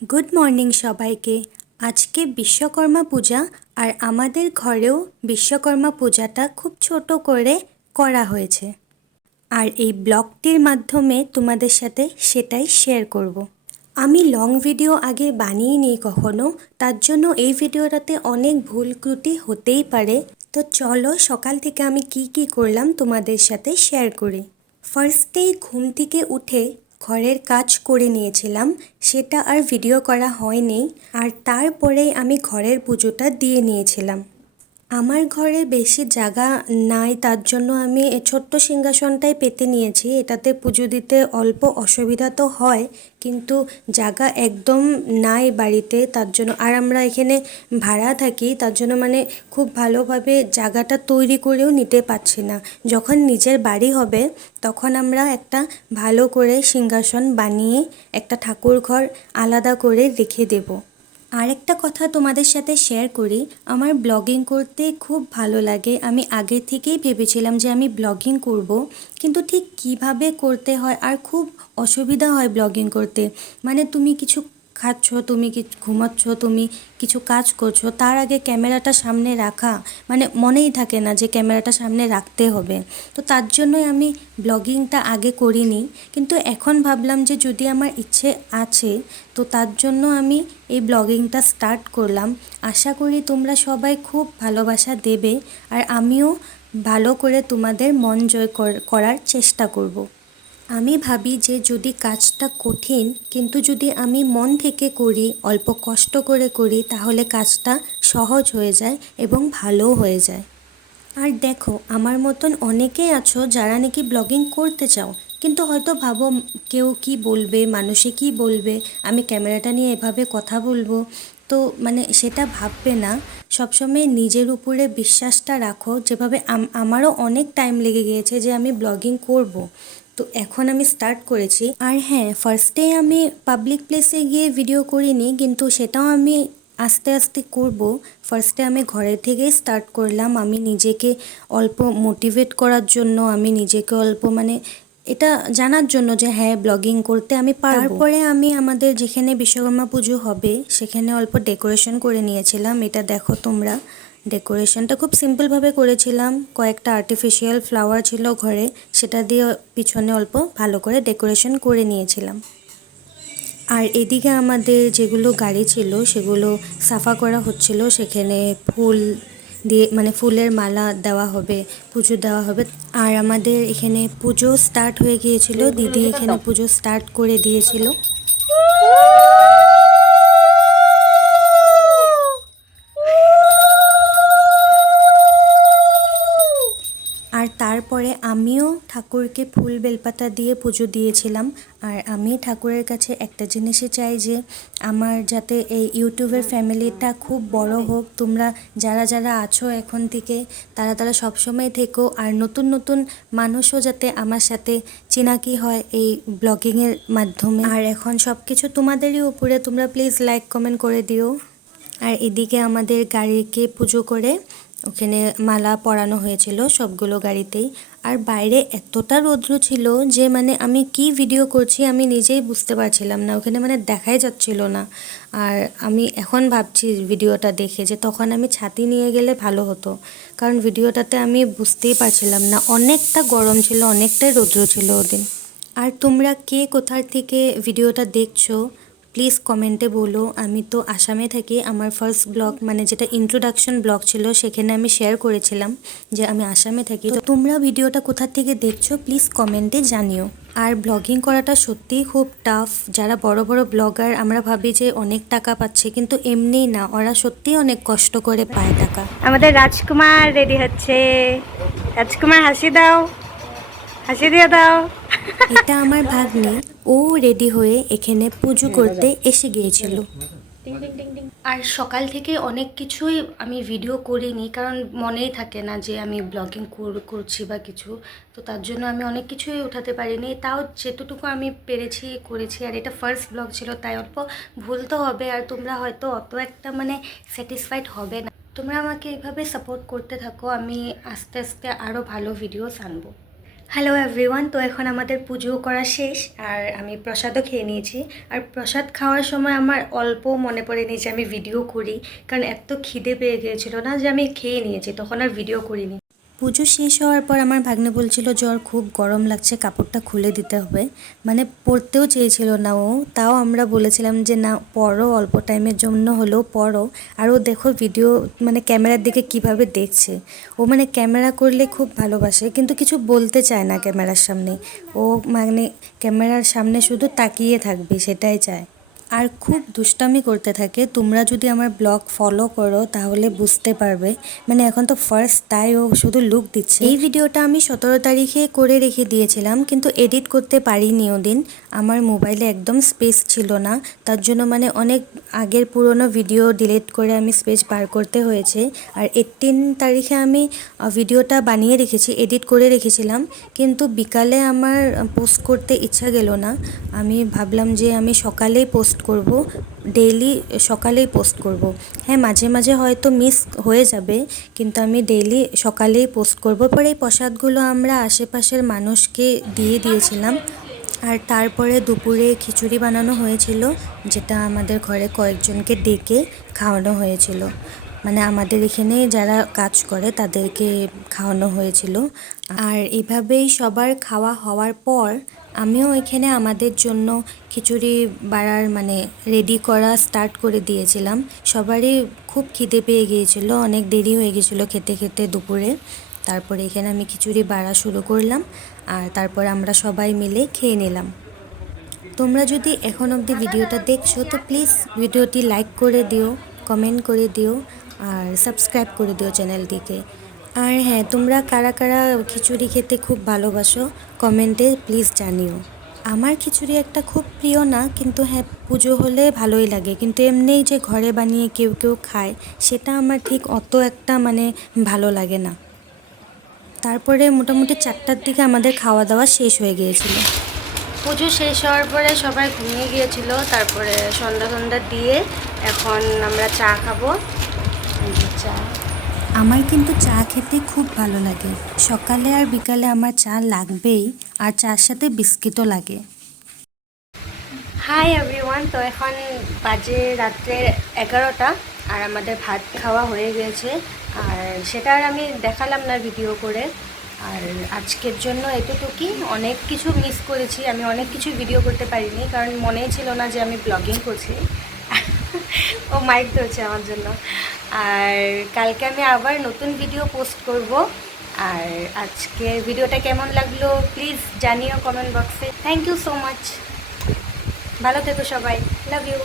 Good morning সবাইকে। আজকে বিশ্বকর্মা পূজা আর আমাদের ঘরেও বিশ্বকর্মা পূজাটা খুব ছোট করে করা হয়েছে। আর এই ব্লগটির মাধ্যমে তোমাদের সাথে সেটাই শেয়ার করব। আমি লং ভিডিও আগে বানিয়ে কখনো, তার জন্য এই ভিডিওটাতে অনেক ভুল ত্রুটি হতেই পারে। তো চলো সকাল থেকে আমি কি করলাম তোমাদের সাথে শেয়ার করি। ফার্স্টেই ঘুম থেকে উঠে ঘরের কাজ করে নিয়েছিলাম, সেটা আর ভিডিও করা হয়নি। আর তারপরেই আমি ঘরের পুজোটা দিয়ে নিয়েছিলাম। আমার ঘরে বেশি জায়গা নাই, তার জন্য আমি এই ছোট্ট সিংহাসনটাই পেতে নিয়েছি। এটাতে পুজো দিতে অল্প অসুবিধা তো হয়, কিন্তু জায়গা একদম নাই বাড়িতে, তার জন্য। আর আমরা এখানে ভাড়া থাকি, তার জন্য খুব ভালোভাবে জায়গাটা তৈরি করেও নিতে পারছি না। যখন নিজের বাড়ি হবে তখন আমরা একটা ভালো করে সিংহাসন বানিয়ে একটা ঠাকুর ঘর আলাদা করে রেখে দেব। আরেকটা কথা তোমাদের সাথে শেয়ার করি, আমার ব্লগিং করতে খুব ভালো লাগে। আমি আগে থেকেই ভেবেছিলাম যে আমি ব্লগিং করব, কিন্তু ঠিক কিভাবে করতে হয় আর খুব অসুবিধা হয় ব্লগিং করতে। তুমি কিছু খাচ্ছ, তুমি কিছু ঘুমাচ্ছ, তুমি কিছু কাজ করছো, তার আগে ক্যামেরাটা সামনে রাখা মনেই থাকে না যে ক্যামেরাটা সামনে রাখতে হবে। তো তার জন্যই আমি ব্লগিংটা আগে করিনি, কিন্তু এখন ভাবলাম যে যদি আমার ইচ্ছে আছে তো তার জন্য আমি এই ব্লগিংটা স্টার্ট করলাম। আশা করি তোমরা সবাই খুব ভালোবাসা দেবে, আর আমিও ভালো করে তোমাদের মন জয় করার চেষ্টা করব। আমি ভাবি যে যদি কাজটা কঠিন, কিন্তু যদি আমি মন থেকে করি, অল্প কষ্ট করে করি, তাহলে কাজটা সহজ হয়ে যায় এবং ভালোও হয়ে যায়। আর দেখো, আমার মতন অনেকেই আছো যারা নাকি ব্লগিং করতে চাও, কিন্তু হয়তো ভাবো কেউ কি বলবে, মানুষে কি বলবে, আমি ক্যামেরাটা নিয়ে এভাবে কথা বলবো। তো সেটা ভাববে না। সবসময় নিজের উপরে বিশ্বাসটা রাখো। যেভাবে আমারও অনেক টাইম লেগে গিয়েছে যে আমি ব্লগিং করব, তো এখন আমি স্টার্ট করেছি। আর হ্যাঁ, ফার্স্টে আমি পাবলিক প্লেসে গিয়ে ভিডিও করিনি, কিন্তু সেটাও আমি আস্তে আস্তে করব। ফার্স্টে আমি ঘরের থেকেই স্টার্ট করলাম। আমি নিজেকে অল্প মোটিভেট করার জন্য, আমি নিজেকে অল্প এটা জানার জন্য যে হ্যাঁ, ব্লগিং করতে আমি পারবো। তারপরে আমি আমাদের যেখানে বিশ্বকর্মা পুজো হবে সেখানে অল্প ডেকোরেশন করে নিয়েছিলাম। এটা দেখো তোমরা, ডেকোরেশনটা খুব সিম্পলভাবে করেছিলাম। কয়েকটা আর্টিফিশিয়াল ফ্লাওয়ার ছিল ঘরে, সেটা দিয়ে পিছনে অল্প ভালো করে ডেকোরেশন করে নিয়েছিলাম। আর এদিকে আমাদের যেগুলো গাড়ি ছিল সেগুলো সাফা করা হচ্ছিল। সেখানে ফুল দিয়ে ফুলের মালা দেওয়া হবে, পুজো দেওয়া হবে। আর আমাদের এখানে পুজো স্টার্ট হয়ে গিয়েছিল, দিদি এখানে পুজো স্টার্ট করে দিয়েছিল। আর তারপরে আমিও ঠাকুরকে ফুল বেলপাতা দিয়ে পুজো দিয়েছিলাম। আর আমি ঠাকুরের কাছে একটা জিনিসই চাই, যে আমার যাতে এই ইউটিউবের ফ্যামিলিটা খুব বড় হোক। তোমরা যারা যারা আছো এখন থেকে, তারা সবসময় থেকো। আর নতুন নতুন মানুষও যাতে আমার সাথে চেনাকি হয় এই ব্লগিংয়ের মাধ্যমে। আর এখন সব কিছু তোমাদেরই উপরে, তোমরা প্লিজ লাইক কমেন্ট করে দিও। আর এদিকে আমাদের গাড়িকে পুজো করে ওখানে মালা পরানো হয়েছিল সবগুলো গাড়িতেই। আর বাইরে এতটা রৌদ্র ছিল যে আমি কি ভিডিও করছি আমি নিজেই বুঝতে পারছিলাম না, ওখানে দেখাই যাচ্ছিল না। আর আমি এখন ভাবছি ভিডিওটা দেখে যে তখন আমি ছাতি নিয়ে গেলে ভালো হতো, কারণ ভিডিওটাতে আমি বুঝতেই পারছিলাম না। অনেকটা গরম ছিল, অনেকটাই রৌদ্র ছিল ওদিন। আর তোমরা কে কোথা থেকে ভিডিওটা দেখছো প্লিজ কমেন্টে বলো। আমি তো আসামে থাকি। আমার ফার্স্ট ব্লগ যেটা ইন্ট্রোডাকশন ব্লগ ছিল, সেখানে আমি শেয়ার করেছিলাম যে আমি আসামে থাকি। তো তোমরা ভিডিওটা কোথা থেকে দেখছো প্লিজ কমেন্টে জানিও। আর ব্লগিং করাটা সত্যিই খুব টাফ। যারা বড় বড় ব্লগার আমরা ভাবি যে অনেক টাকা পাচ্ছে, কিন্তু এমনিই না, ওরা সত্যিই অনেক কষ্ট করে পায় টাকা। আমাদের রাজকুমার রেডি হচ্ছে। রাজকুমার হাসি দাও, হাসি দিয়ে দাও। এটা আমার ভাগ্নি, ও রেডি হয়ে এখানে পুজো করতে এসে গিয়েছিল। আর সকাল থেকে অনেক কিছুই আমি ভিডিও করিনি, কারণ মনেই থাকে না যে আমি ব্লগিং করছি বা কিছু। তো তার জন্য আমি অনেক কিছুই উঠাতে পারিনি, তাও যেতটুকু আমি পেরেছি করেছি। আর এটা ফার্স্ট ব্লগ ছিল, তাই অল্প ভুল তো হবে। আর তোমরা হয়তো অত একটা স্যাটিসফাইড হবে না। তোমরা আমাকে এইভাবে সাপোর্ট করতে থাকো, আমি আস্তে আস্তে আরও ভালো ভিডিওস আনবো। হ্যালো এভরিওয়ান, তো এখন আমাদের পুজো করা শেষ আর আমি প্রসাদও খেয়ে নিয়েছি। আর প্রসাদ খাওয়ার সময় আমার অল্প মনে পড়ে নিয়েছে আমি ভিডিও করি, কারণ এত খিদে পেয়ে গিয়েছিল না যে আমি খেয়ে নিয়েছি, তখন আর ভিডিও করিনি। পুজো শেষ হওয়ার পর আমার ভাগ্নে বলছিল জ্বর খুব গরম লাগছে, কাপড়টা খুলে দিতে হবে। মানে পরতেও চেয়েছিল না ও, তাও আমরা বলেছিলাম যে না পরো, অল্প টাইমের জন্য হলেও পরো। আর ও দেখো ভিডিও মানে ক্যামেরার দিকে কিভাবে দেখছে। ও মানে ক্যামেরা করলে খুব ভালোবাসে, কিন্তু কিছু বলতে চায় না ক্যামেরার সামনে। ও মানে ক্যামেরার সামনে শুধু তাকিয়ে থাকবে, সেটাই চায়। আর খুব দুষ্টামি করতে থাকে। তোমরা যদি আমার ব্লগ ফলো করো তাহলে বুঝতে পারবে। মানে এখন তো ফার্স্ট, তাই ও শুধু লুক দিচ্ছে। এই ভিডিওটা আমি 17 তারিখে করে রেখে দিয়েছিলাম, কিন্তু এডিট করতে পারিনি ওদিন। আমার মোবাইলে একদম স্পেস ছিল না, তার জন্য মানে অনেক আগের পুরনো ভিডিও ডিলিট করে আমি স্পেস বার করতে হয়েছে। আর 18 তারিখে আমি ভিডিওটা বানিয়ে রেখেছি, এডিট করে রেখেছিলাম, কিন্তু বিকালে আমার পোস্ট করতে ইচ্ছা গেল না। আমি ভাবলাম যে আমি সকালেই পোস্ট করব, ডেইলি সকালেই পোস্ট করব। হ্যাঁ, মাঝে মাঝে হয়তো মিস হয়ে যাবে, কিন্তু আমি ডেইলি সকালেই পোস্ট করব। পরে এই প্রসাদগুলো আমরা আশেপাশের মানুষকে দিয়ে দিয়েছিলাম। আর তারপরে দুপুরে খিচুড়ি বানানো হয়েছিল, যেটা আমাদের ঘরে কয়েকজনকে ডেকে খাওয়ানো হয়েছিল। মানে আমাদের এখানে যারা কাজ করে তাদেরকে খাওয়ানো হয়েছিল। আর এভাবেই সবার খাওয়া হওয়ার পর আমিও এখানে আমাদের জন্য খিচুড়ি বাড়ার মানে রেডি করা স্টার্ট করে দিয়েছিলাম। সবারই খুব খিদে পেয়ে গিয়েছিল, অনেক দেরি হয়ে গিয়েছিলো খেতে খেতে দুপুরে। তারপরে এখানে আমি খিচুড়ি বাড়া শুরু করলাম, আর তারপর আমরা সবাই মিলে খেয়ে নিলাম। তোমরা যদি এখন অবধি ভিডিওটা দেখছো তো প্লিজ ভিডিওটি লাইক করে দিও, কমেন্ট করে দিও, আর সাবস্ক্রাইব করে দিও চ্যানেলটিকে। আর হ্যাঁ, তোমরা কারা কারা খিচুড়ি খেতে খুব ভালোবাসো কমেন্টে প্লিজ জানিও। আমার খিচুড়ি একটা খুব প্রিয় না, কিন্তু হ্যাঁ পুজো হলে ভালোই লাগে, কিন্তু এমনিই যে ঘরে বানিয়ে কেউ কেউ খায় সেটা আমার ঠিক অত একটা মানে ভালো লাগে না। তারপরে মোটামুটি 4টার দিকে আমাদের খাওয়া দাওয়া শেষ হয়ে গিয়েছিল। পুজো শেষ হওয়ার পরে সবাই ঘুমিয়ে গিয়েছিল, তারপরে সন্ধ্যা দিয়ে এখন আমরা চা খাবো। চা আমার কিন্তু চা খেতে খুব ভালো লাগে, সকালে আর বিকালে আমার চা লাগবেই, আর চার সাথে বিস্কিটও লাগে। হাই এভরিওয়ান, তো এখন বাজে রাত্রে 11টা, আর আমাদের ভাত খাওয়া হয়ে গেছে। আর সেটা আর আমি দেখালাম না ভিডিও করে। আর আজকের জন্য এতটুকুই। অনেক কিছু মিস করেছি, আমি অনেক কিছু ভিডিও করতে পারিনি, কারণ মনেই ছিল না যে আমি ব্লগিং করছি। ও মাইক ধরছে আমার জন্য। আর কালকে আমি আবার নতুন ভিডিও পোস্ট করব। আর আজকে ভিডিওটা কেমন লাগলো প্লিজ জানিও কমেন্ট বক্সে। থ্যাংক ইউ সো মাচ, ভালো থেকো সবাই, লাভ ইউ।